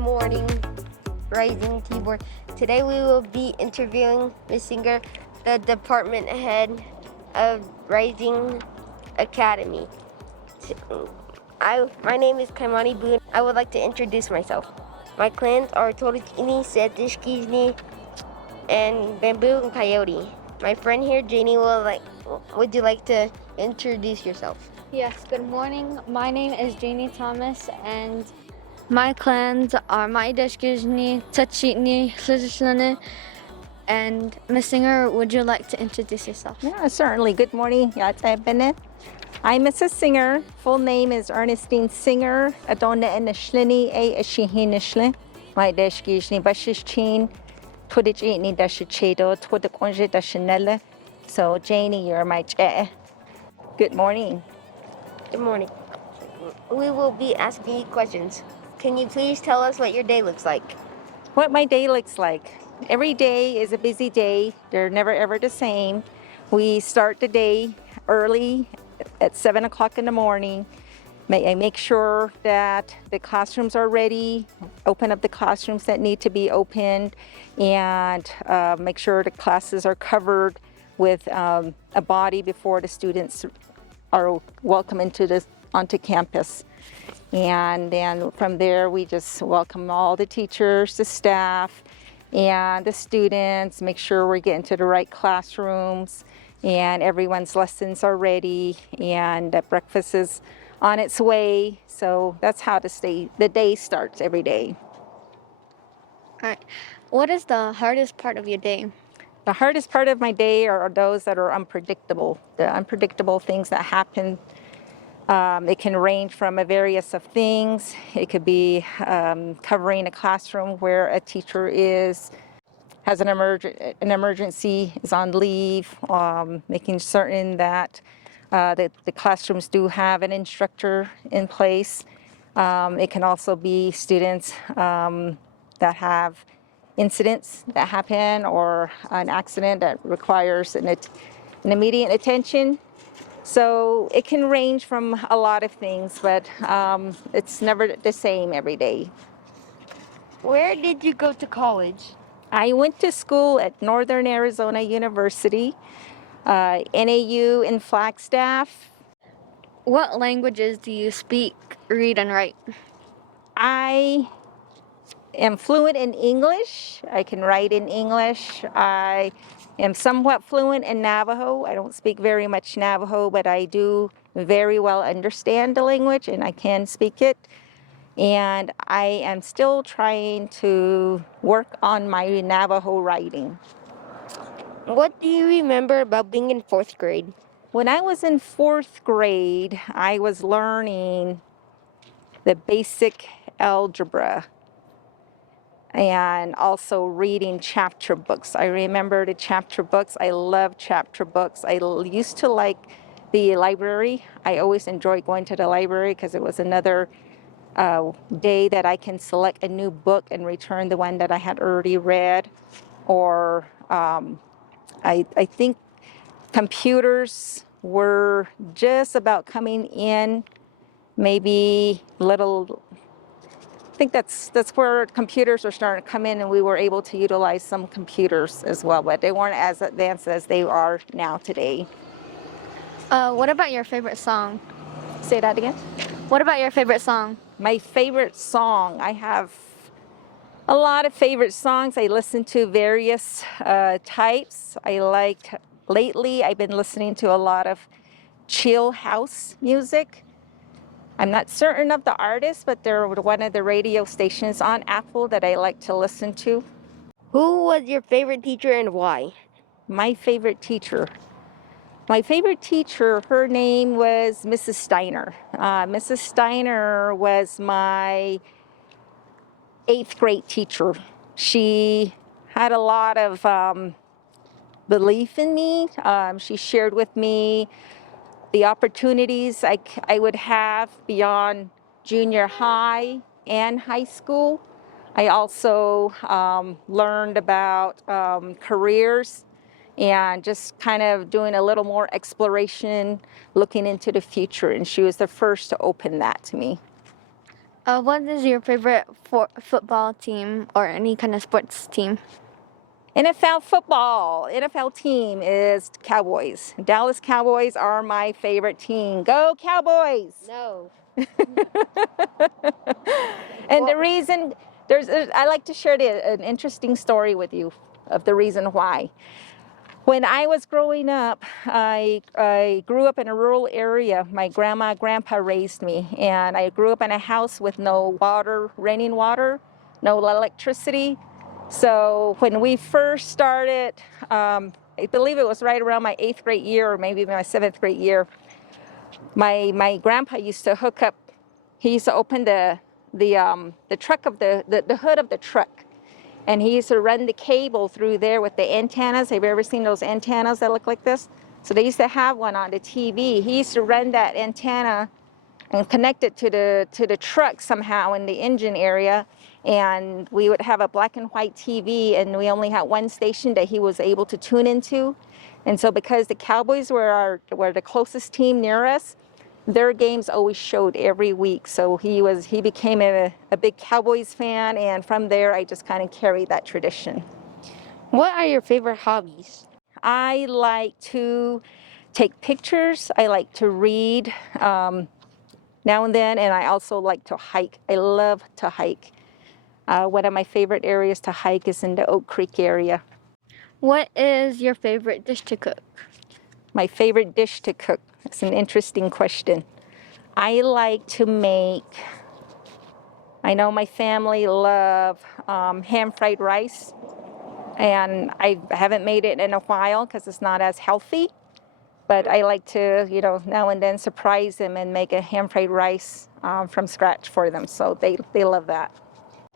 morning, Rising Keyboard. Today we will be interviewing Ms. Singer, the department head of Rising Academy. My name is Kaimani Boone. I would like to introduce myself. My clans are Torikini, Setishkini, and Bamboo and Coyote. My friend here, Janie, would you like to introduce yourself? Yes, good morning. My name is Janie Thomas, and my clans are Maideshkizhni, Tachitni, Shizhlani, and Miss Singer, would you like to introduce yourself? Yeah, certainly. Good morning. I'm Mrs. Singer. Full name is Ernestine Singer. Adona Enishlini, A Eshihinishli. Maideshkizhni, Bashishchin, Twidijini Dashichedo, Twidikonje Dashinella. So, Janie, you're my chair. Good morning. Good morning. We will be asking you questions. Can you please tell us what your day looks like? What my day looks like. Every day is a busy day. They're never ever the same. We start the day early at 7 o'clock in the morning. I make sure that the classrooms are ready, open up the classrooms that need to be opened, and make sure the classes are covered with a body before the students are welcome onto campus. And then from there, we just welcome all the teachers, the staff, and the students, make sure we're getting to the right classrooms, and everyone's lessons are ready, and that breakfast is on its way. So that's how the day starts every day. All right. What is the hardest part of your day? The hardest part of my day are those that are unpredictable, the unpredictable things that happen. It can range from a various of things. It could be covering a classroom where a teacher has an emergency, is on leave, making certain that the classrooms do have an instructor in place. It can also be students that have incidents that happen or an accident that requires an immediate attention. So it can range from a lot of things, but it's never the same every day. Where did you go to college? I went to school at Northern Arizona University, NAU in Flagstaff. What languages do you speak, read, and write? I am fluent in English. I can write in English. I am somewhat fluent in Navajo. I don't speak very much Navajo, but I do very well understand the language and I can speak it. And I am still trying to work on my Navajo writing. What do you remember about being in fourth grade? When I was in fourth grade, I was learning the basic algebra and also reading chapter books. I remember the chapter books. I love chapter books. I used to like the library. I always enjoyed going to the library because it was another day that I can select a new book and return the one that I had already read. Or I think computers were just about coming in, maybe little. I think that's where computers are starting to come in, and we were able to utilize some computers as well, but they weren't as advanced as they are now today. What about your favorite song? Say that again? What about your favorite song? My favorite song, I have a lot of favorite songs. I listen to various types. Lately, I've been listening to a lot of chill house music. I'm not certain of the artist, but they're one of the radio stations on Apple that I like to listen to. Who was your favorite teacher and why? My favorite teacher, her name was Mrs. Steiner. Mrs. Steiner was my 8th grade teacher. She had a lot of belief in me. She shared with me the opportunities I would have beyond junior high and high school. I also learned about careers and just kind of doing a little more exploration, looking into the future. And she was the first to open that to me. What is your favorite football team or any kind of sports team? NFL football, NFL team is Cowboys. Dallas Cowboys are my favorite team. Go Cowboys! No. And the reason, I like to share an interesting story with you of the reason why. When I was growing up, I grew up in a rural area. My grandma, grandpa raised me, and I grew up in a house with no water, running water, no electricity. So when we first started, I believe it was right around my 8th grade year or maybe my 7th grade year, my grandpa used to hook up, he used to open the truck of the hood of the truck. And he used to run the cable through there with the antennas. Have you ever seen those antennas that look like this? So they used to have one on the TV. He used to run that antenna and connect it to the truck somehow in the engine area. And we would have a black and white TV, and we only had one station that he was able to tune into. And so because the Cowboys were the closest team near us, their games always showed every week. So he became a big Cowboys fan, and from there I just kind of carried that tradition. What are your favorite hobbies? I like to take pictures. I like to read now and then, and I also like to hike. I love to hike. One of my favorite areas to hike is in the Oak Creek area. What is your favorite dish to cook? My favorite dish to cook. It's an interesting question. I like to make, I know my family love ham fried rice, and I haven't made it in a while because it's not as healthy, but I like to, now and then surprise them and make a ham fried rice from scratch for them, so they love that.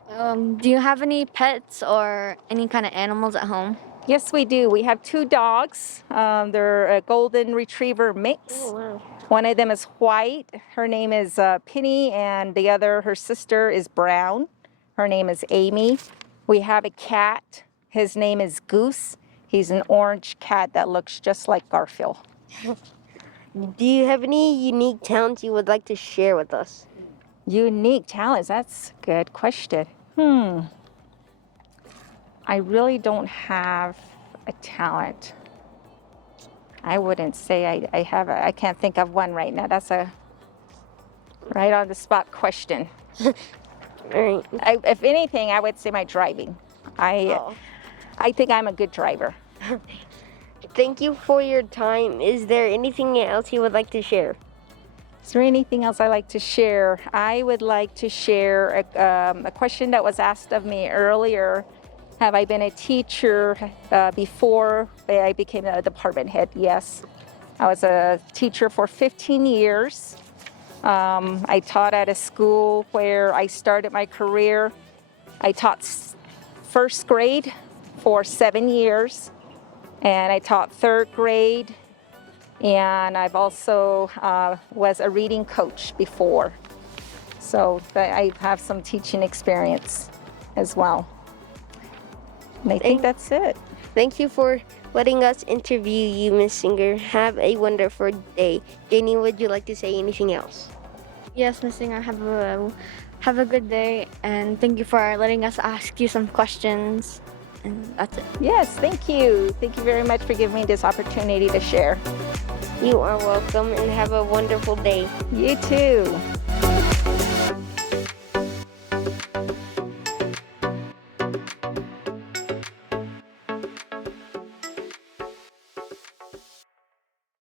Do you have any pets or any kind of animals at home? Yes, we do. We have 2 dogs. They're a golden retriever mix. Oh, wow. One of them is white. Her name is Penny, and her sister is brown. Her name is Amy. We have a cat. His name is Goose. He's an orange cat that looks just like Garfield. Do you have any unique talents you would like to share with us? Unique talents? That's a good question. I really don't have a talent. I wouldn't say I have I can't think of one right now. That's a right on the spot question. All right. If anything, I would say my driving. I think I'm a good driver. Thank you for your time. Is there anything else you would like to share? Is there anything else I'd like to share? I would like to share a question that was asked of me earlier. Have I been a teacher before I became a department head? Yes. I was a teacher for 15 years. I taught at a school where I started my career. I taught first grade for 7 years, and I taught 3rd grade, and I've also was a reading coach before. So I have some teaching experience as well. And I think that's it. Thank you for letting us interview you, Miss Singer. Have a wonderful day. Janie, would you like to say anything else? Yes, Miss Singer, have a good day, and thank you for letting us ask you some questions. And that's it. Yes, thank you. Thank you very much for giving me this opportunity to share. You are welcome, and have a wonderful day. You too.